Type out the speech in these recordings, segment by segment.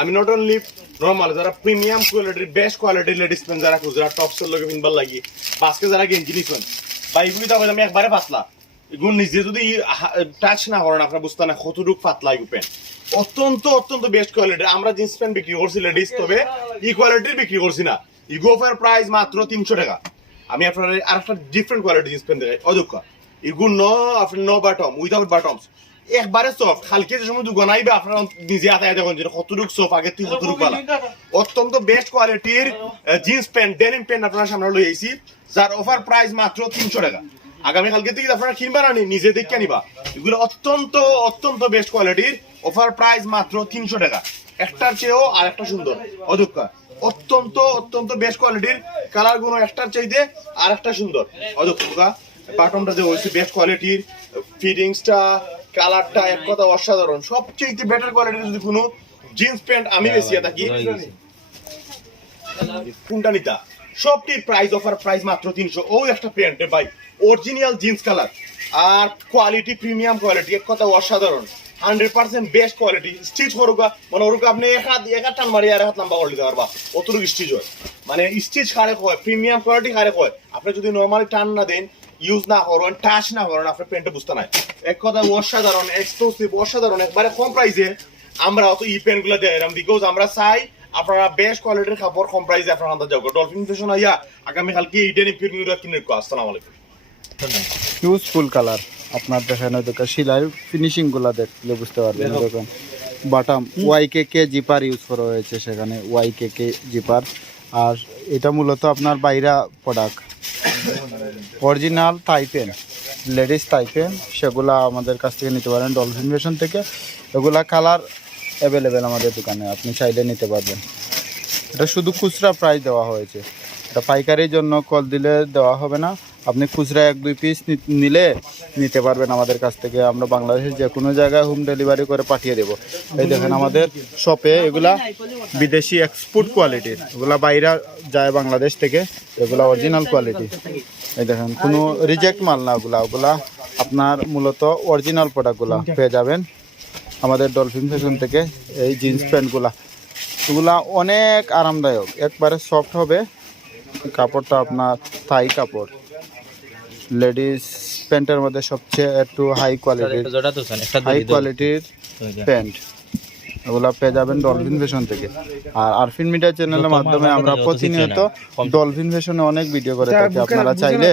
আমি not only normal যারা premium কোয়ালিটির বেস্ট কোয়ালিটির লেডিস যারা যারা লগে পিনবার লাগি, বাসকে যারা গেঞ্জি নিছেন বা তো আমি একবারে পাতলা। এগুলো নিজে যদি টাচ না করেন, আপনার বুঝতে না, কতটুকু পাতলা পেন অত্যন্ত অত্যন্ত বেস্ট আমরা জিন্স প্যান্ট বিক্রি করছি লেডিস তবে ই কোয়ালিটির বিক্রি করছি না। ইগোফের প্রাইস মাত্র তিনশো টাকা। আমি আপনার আর একটা ডিফারেন্ট কোয়ালিটি জিন্স প্যান্ট দেখাই, অযোগ্য। এগুলো ন নো বাটম উইদাউট বাটমস একবারে সফট খালকে যে সময় দুগো নাইবে আপনারা নিজে আতায় দেখুন যে কতটুক সফট আগে তুই কতটুক ভালো অত্যন্ত বেস্ট কোয়ালিটির জিন্স প্যান্ট ডেনিম প্যান্ট আপনারা সামনে লই আইছি যার অফার প্রাইস মাত্র তিনশো টাকা। আগামী কালকে থেকে আপনারা কিনবা না নিজে দেখে নিবা। এগুলো অত্যন্ত অত্যন্ত বেস্ট কোয়ালিটির অফার প্রাইস মাত্র তিনশো টাকা। একটার চেয়েও আর একটা সুন্দর অযোগ্য অত্যন্ত অত্যন্ত বেস্ট কোয়ালিটির কালারগুলো একটার চাইতে আর একটা সুন্দর অযোগ্য বাটনটা যে হয়েছে বেস্ট কোয়ালিটির ফিটিংসটা কালারটা এক কথা অসাধারণ। সবচেয়ে বেটার কোয়ালিটির যদি কোনো জিন্স প্যান্ট আমি বেশি থাকি কোনটা নিতা? সবটির প্রাইস অফার প্রাইস মাত্র তিনশো। ও একটা প্যান্ট ভাই অরিজিনাল জিন্স কালার আর কোয়ালিটি প্রিমিয়াম কোয়ালিটি এক কথা অসাধারণ। Hundred percent best quality stitch করুক মানে ওরকম আপনি এক হাত এক হাত টান মারি আর হাত লম্বা করে দিতে পারবা। অতটুকু স্টিচ হয়। মানে স্টিচ কারে হয় প্রিমিয়াম কোয়ালিটি কারে হয়। আপনি যদি নর্মালি টান না দেন ইউজ না করেন টাচ না করেন আপনার প্যান্টে বুঝতে নাই। এক কথা অসাধারণ এক্সক্লুসিভ অসাধারণ একবারে কম প্রাইসে আমরা অত ই প্যান্টগুলো দেখাইলাম বিকজ আমরা চাই আপনারা বেস্ট কোয়ালিটির কাপড় কম প্রাইসে আপনারা আনতে যাব। ডলফিন ফ্যাশন আইয়া আগামীকালকে ইডেন ফিরমিরা কিনে আসসালামু আলাইকুম। ইউজফুল কালার আপনার দেখেন ওদেরকে সিলাই ফিনিশিংগুলা দেখলে বুঝতে পারবেন দেখুন। Button Y K K zipper use করা হয়েছে সেখানে ওয়াই কে কে জিপার আর এটা মূলত আপনার বাইরা প্রোডাক্ট অরিজিনাল টাইপেন লেডিস টাইপেন সেগুলা আমাদের কাছ থেকে নিতে পারেন ডলফিন ফেশন থেকে। এগুলা কালার অ্যাভেলেবেল আমাদের দোকানে, আপনি চাইলে নিতে পারবেন। এটা শুধু খুচরা প্রাইস দেওয়া হয়েছে। এটা পাইকারির জন্য কল দিলে দেওয়া হবে না। আপনি খুচরা এক, দুই পিস নিলে নিতে পারবেন আমাদের কাছ থেকে। আমরা বাংলাদেশের যে কোনো জায়গায় হোম ডেলিভারি করে পাঠিয়ে দেবো। এই দেখেন আমাদের শপে এগুলা বিদেশি এক্সপোর্ট কোয়ালিটির এগুলা বাইরে যায় বাংলাদেশ থেকে। এগুলা অরিজিনাল কোয়ালিটি এই দেখেন, কোনো রিজেক্ট মাল না ওগুলা। ওগুলা আপনার মূলত অরিজিনাল প্রোডাক্টগুলা পেয়ে যাবেন। আমাদের ডলফিন ফ্যাশন থেকে এই জিন্স প্যান্টগুলা এগুলা অনেক আরামদায়ক। একবারে সফট হবে। কাপড়টা আপনার থাই কাপড়। লেডিস প্যান্টের মধ্যে সবচেয়ে একটু হাই কোয়ালিটির হাই কোয়ালিটির প্যান্ট। এগুলা পেয়ে যাবেন ডলফিন ফ্যাশন থেকে। আর আরফিন মিডিয়া চ্যানেলের মাধ্যমে আমরা প্রতিনিয়ত ডলফিন ফ্যাশনে অনেক ভিডিও করে থাকি। আপনারা চাইলে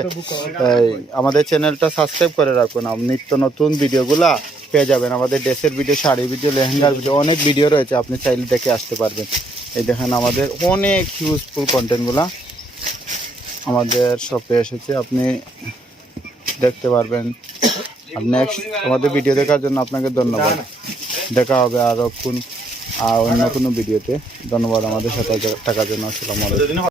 আমাদের চ্যানেলটা সাবস্ক্রাইব করে রাখুন। নিত্য নতুন ভিডিওগুলা পেয়ে যাবেন। আমাদের ড্রেসের ভিডিও শাড়ি ভিডিও লেহেঙ্গার ভিডিও অনেক ভিডিও রয়েছে। আপনি চাইলে দেখে আসতে পারবেন। এই দেখেন আমাদের অনেক ইউজফুল কন্টেন্টগুলা আমাদের শপে এসেছে, আপনি দেখতে পারবেন। আর নেক্সট আমাদের ভিডিও দেখার জন্য আপনাকে ধন্যবাদ। দেখা হবে আরও কোন আর অন্য কোনো ভিডিওতে ধন্যবাদ আমাদের সাথে থাকার জন্য। আসসালামু আলাইকুম।